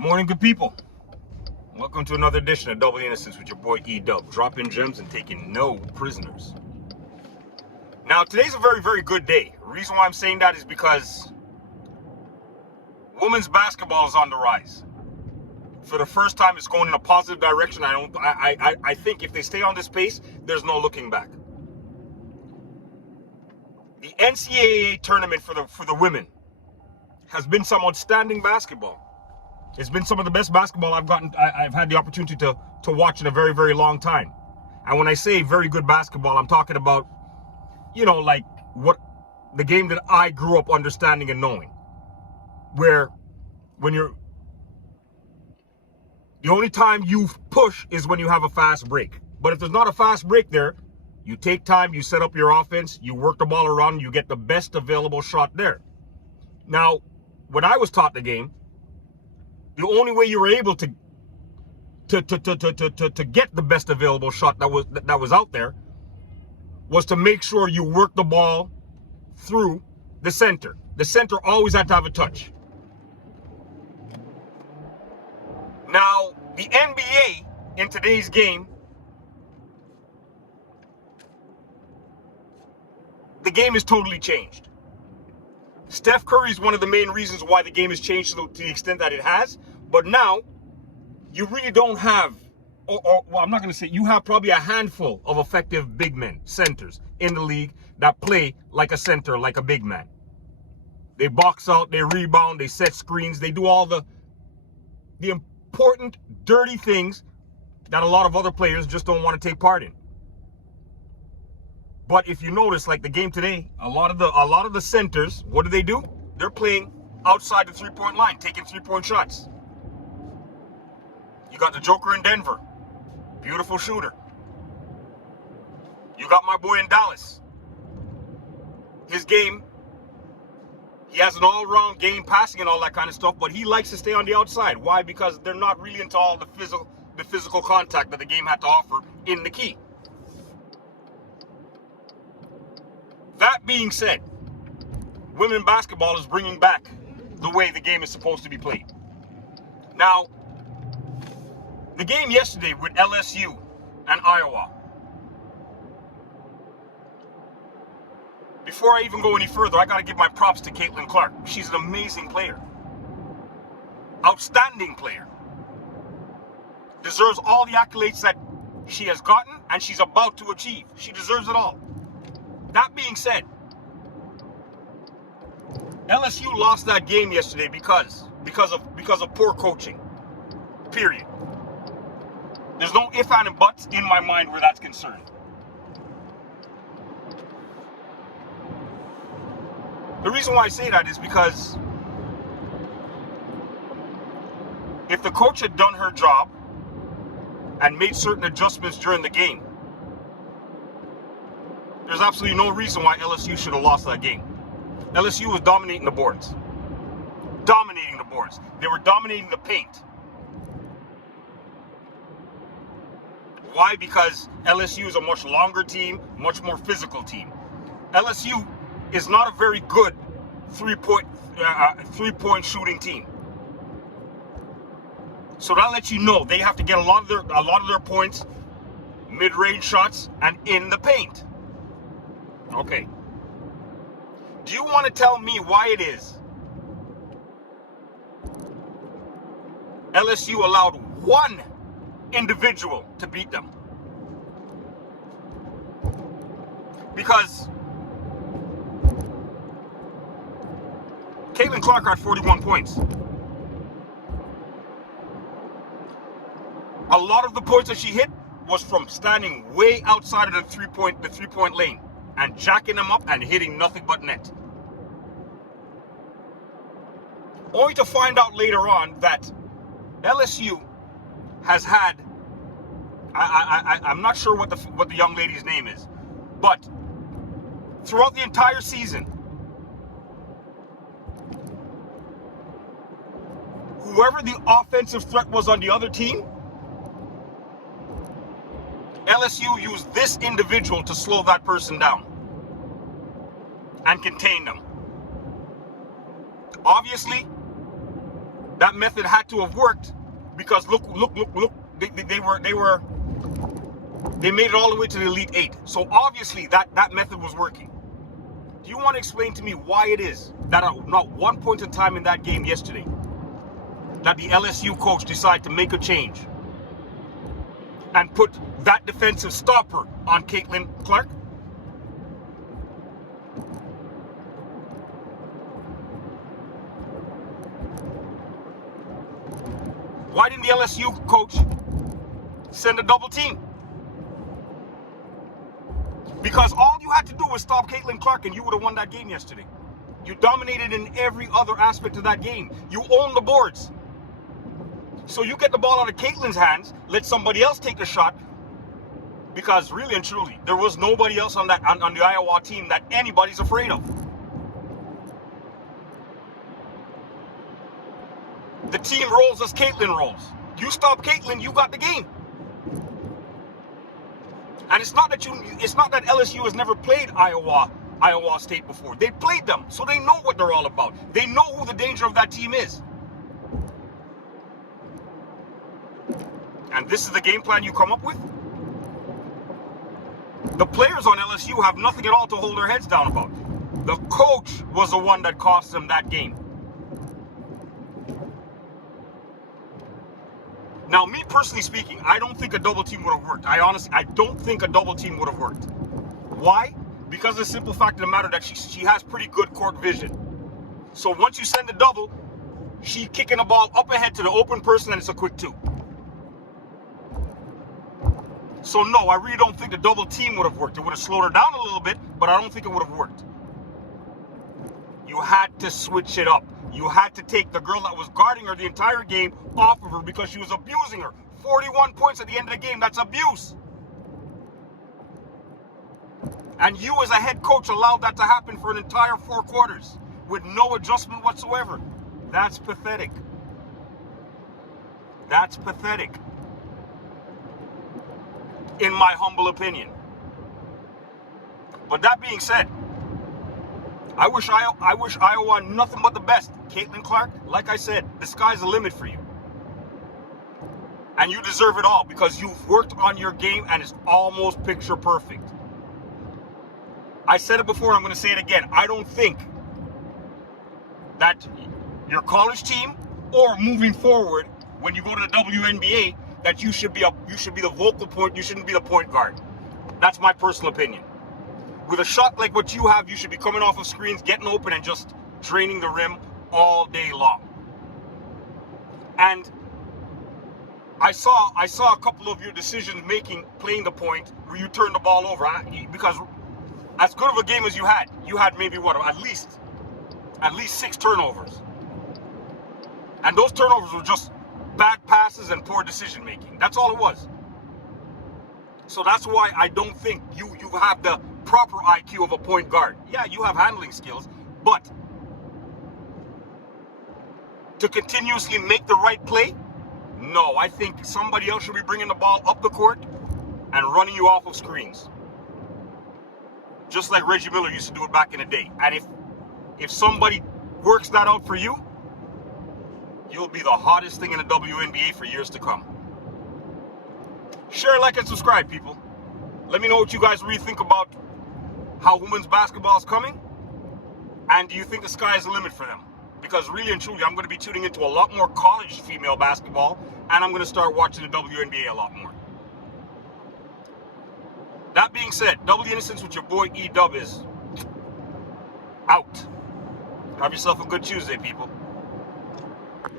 Morning, good people. Welcome to another edition of Double Innocence with your boy E-Dub, dropping gems and taking no prisoners. Now, today's a very, very good day. The reason why I'm saying that is because women's basketball is on the rise. For the first time, it's going in a positive direction. I think if they stay on this pace, there's no looking back. The NCAA tournament for the women has been some outstanding basketball. It's been some of the best basketball I've had the opportunity to watch in a very, very long time. And when I say very good basketball, I'm talking about, like what the game that I grew up understanding and knowing. Where the only time you push is when you have a fast break. But if there's not a fast break there, you take time, you set up your offense, you work the ball around, you get the best available shot there. Now, when I was taught the game, the only way you were able to get the best available shot that was out there was to make sure you work the ball through the center. The center always had to have a touch. Now, the NBA in today's game, the game is totally changed. Steph Curry is one of the main reasons why the game has changed to the extent that it has. But now, you really don't have, well, I'm not going to say, you have probably a handful of effective big men, centers, in the league that play like a center, like a big man. They box out, they rebound, they set screens, they do all the important, dirty things that a lot of other players just don't want to take part in. But if you notice, like the game today, a lot of the centers, what do? They're playing outside the three-point line, taking three-point shots. You got the Joker in Denver, beautiful shooter. You got my boy in Dallas. His game, he has an all-around game, passing and all that kind of stuff, but he likes to stay on the outside. Why? Because they're not really into all the physical contact that the game had to offer in the key. That being said, women basketball is bringing back the way the game is supposed to be played. Now, the game yesterday with LSU and Iowa. Before I even go any further, I got to give my props to Caitlin Clark. She's an amazing player. Outstanding player. Deserves all the accolades that she has gotten and she's about to achieve. She deserves it all. That being said, LSU lost that game yesterday because of poor coaching. Period. There's no ifs, ands, and buts in my mind where that's concerned. The reason why I say that is because if the coach had done her job and made certain adjustments during the game, there's absolutely no reason why LSU should have lost that game. LSU was dominating the boards. Dominating the boards. They were dominating the paint. Why? Because LSU is a much longer team, much more physical team. LSU is not a very good three-point shooting team. So that lets you know they have to get a lot of their points, mid-range shots, and in the paint. Okay. Do you want to tell me why it is LSU allowed one individual to beat them? Because Caitlin Clark had 41 points. A lot of the points that she hit was from standing way outside of the three-point lane and jacking them up and hitting nothing but net. Only to find out later on that LSU has had, I'm not sure what the young lady's name is, but throughout the entire season, whoever the offensive threat was on the other team, LSU used this individual to slow that person down and contain them. Obviously, That method had to have worked because look. They made it all the way to the Elite Eight. So obviously that method was working. Do you want to explain to me why it is that at not one point in time in that game yesterday that the LSU coach decided to make a change and put that defensive stopper on Caitlin Clark? Why didn't the LSU coach send a double team? Because all you had to do was stop Caitlin Clark and you would have won that game yesterday. You dominated in every other aspect of that game. You owned the boards. So you get the ball out of Caitlin's hands, let somebody else take the shot, because really and truly, there was nobody else on the Iowa team that anybody's afraid of. The team rolls as Caitlin rolls. You stop Caitlin, you got the game. And it's not that LSU has never played Iowa State before. They played them, so they know what they're all about. They know who the danger of that team is. And this is the game plan you come up with? The players on LSU have nothing at all to hold their heads down about. The coach was the one that cost them that game. Now, me personally speaking, I don't think a double team would have worked. I don't think a double team would have worked. Why? Because of the simple fact of the matter that she has pretty good court vision. So once you send a double, she's kicking the ball up ahead to the open person and it's a quick 2. So no, I really don't think the double team would have worked. It would have slowed her down a little bit, but I don't think it would have worked. You had to switch it up. You had to take the girl that was guarding her the entire game off of her because she was abusing her. 41 points at the end of the game, that's abuse. And you as a head coach allowed that to happen for an entire 4 quarters with no adjustment whatsoever. That's pathetic. That's pathetic. In my humble opinion. But that being said, I wish Iowa nothing but the best. Caitlin Clark, like I said, the sky's the limit for you. And you deserve it all because you've worked on your game and it's almost picture perfect. I said it before, I'm going to say it again. I don't think that your college team or moving forward when you go to the WNBA that you should be the vocal point, you shouldn't be the point guard. That's my personal opinion. With a shot like what you have, you should be coming off of screens, getting open, and just draining the rim all day long. And I saw a couple of your decisions making playing the point where you turned the ball over because as good of a game as you had maybe at least 6 turnovers. And those turnovers were just bad passes and poor decision making. That's all it was. So that's why I don't think you have the proper IQ of a point guard. Yeah, you have handling skills, but to continuously make the right play, no, I think somebody else should be bringing the ball up the court and running you off of screens. Just like Reggie Miller used to do it back in the day. And if somebody works that out for you, you'll be the hottest thing in the WNBA for years to come. Share, like, and subscribe, people. Let me know what you guys really think about how women's basketball is coming. And do you think the sky is the limit for them? Because really and truly, I'm going to be tuning into a lot more college female basketball. And I'm going to start watching the WNBA a lot more. That being said, Double the Innocence with your boy E-Dub is out. Have yourself a good Tuesday, people.